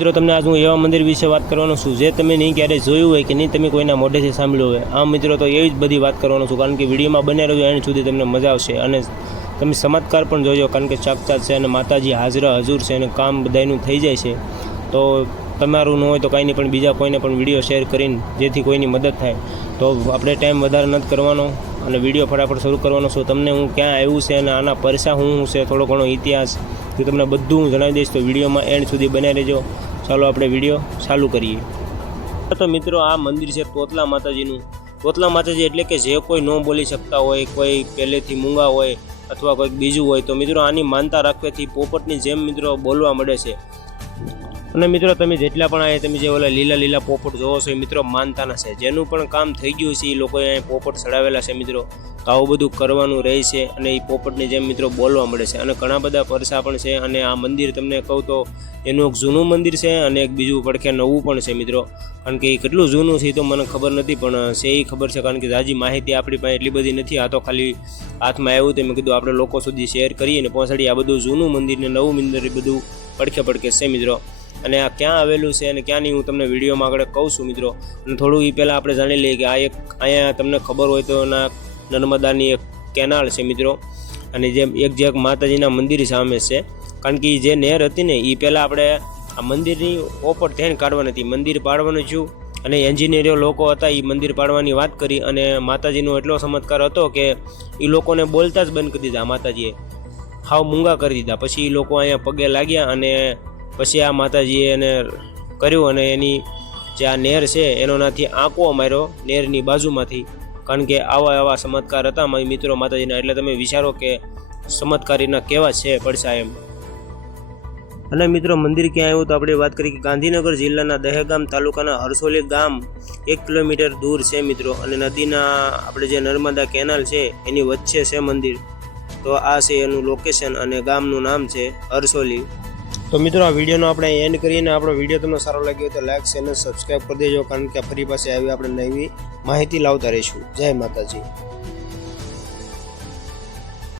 મિત્રો, તમને આજ હું એવા મંદિર વિશે વાત કરવાનો છું, જે તમે નહીં ક્યારેય જોયું હોય કે નહીં, તમે કોઈના મોઢેથી સાંભળ્યું હોય. આમ મિત્રો, તો એવી જ બધી વાત કરવાનો છું, કારણ કે વિડીયોમાં બને રહેજો એન્ડ સુધી તમને મજા આવશે. અને તમે ચમત્કાર પણ જોજો, કારણ કે સાક્ષાત છે અને માતાજી હાજરા, હજુર છે અને કામ બધાયનું થઈ જાય છે. તો તમારું ન હોય તો કાંઈ નહીં, પણ બીજા કોઈને પણ વીડિયો શેર કરીને જેથી કોઈની મદદ થાય. તો આપણે ટાઈમ વધારે નથી કરવાનો અને વીડિયો ફટાફટ શરૂ કરવાનો છું. તમને હું ક્યાં આવ્યું છે અને આના પરસા હું છે, થોડો ઘણો ઇતિહાસ તો તમને બધું હું જણાવી દઈશ. તો વિડીયોમાં એન્ડ સુધી બનાવી રહેજો. ચાલો આપણે વીડિયો ચાલુ કરીએ. તો મિત્રો, આ મંદિર છે તોતલા માતાજીનું. તોતલા માતાજી એટલે કે જે કોઈ ન બોલી શકતા હોય, કોઈ પહેલેથી મૂંગા હોય અથવા કોઈક બીજું હોય, તો મિત્રો આની માનતા રાખવાથી પોપટની જેમ મિત્રો બોલવા મળે છે. અને મિત્રો, તમે જેટલા પણ અહીંયા તમે જે ઓલા લીલા લીલા પોપટ જોવો છો, એ મિત્રો માનતાના છે. જેનું પણ કામ થઈ ગયું છે, એ લોકોએ અહીંયા પોપટ ચડાવેલા છે, મિત્રો. તો આવું બધું કરવાનું રહે છે અને એ પોપટની જેમ, મિત્રો, બોલવા મળે છે. અને ઘણા બધા પરસા પણ છે અને આ મંદિર તમને કહું તો એનું એક જૂનું મંદિર છે અને એક બીજું પડખે નવું પણ છે, મિત્રો. કારણ કે એ કેટલું જૂનું છે એ તો મને ખબર નથી, પણ છે એ ખબર છે કારણ કે તાજી માહિતી આપણી પાસે એટલી બધી નથી. આ તો ખાલી હાથમાં આવ્યું તો મેં કીધું આપણે લોકો સુધી શેર કરીએ અને પહોંચાડીએ. આ બધું જૂનું મંદિર ને નવું મંદિર, એ બધું પડખે પડખે છે, મિત્રો. અને આ ક્યાં આવેલું છે અને ક્યાં નહીં હું તમને વિડીયોમાં આગળ કહું છું મિત્રો. અને થોડું એ પહેલાં આપણે જાણી લઈએ કે આ એક અહીંયા તમને ખબર હોય તો એના નર્મદાની એક કેનાલ છે મિત્રો. અને જેમ એક જે માતાજીના મંદિર સામે છે. કારણ કે જે નહેર હતી ને એ પહેલાં આપણે આ મંદિરની ઓપર ધ્યાન કાઢવાની હતી. મંદિર પાડવાનું છું અને એન્જિનિયરો લોકો હતા એ મંદિર પાડવાની વાત કરી અને માતાજીનો એટલો ચમત્કાર હતો કે એ લોકોને બોલતા જ બંધ કરી દીધા માતાજીએ. હાવ મૂંગા કરી દીધા. પછી એ લોકો અહીંયા પગે લાગ્યા અને પછી આ માતાજીએ એને કર્યું અને એની જે આ નેર છે એનોનાથી આંકવો આંકો માર્યો નેરની બાજુમાંથી. કારણ કે આવા આવા ચમત્કાર હતા મારી મિત્રો માતાજીના. એટલે તમે વિચારો કે ચમત્કારીના કેવા છે પડસા એમ. અને મિત્રો, મંદિર ક્યાં આવ્યું? તો આપણે વાત કરીએ કે ગાંધીનગર જિલ્લાના દહેગામ તાલુકાના હરસોલી ગામ એક કિલોમીટર દૂર છે મિત્રો. અને નદીના આપણે જે નર્મદા કેનાલ છે, એની વચ્ચે છે મંદિર. તો આ છે એનું લોકેશન અને ગામનું નામ છે હરસોલી. તો મિત્રો, આ વિડીયોનો આપણે એન્ડ કરીને આપણો વીડિયો તમને સારો લાગ્યો તો લાઈક અને સબસ્ક્રાઈબ કરી દેજો, કારણ કે ફરી પાસે આવી આપણે નવી માહિતી લાવતા રહીશું. જય માતાજી.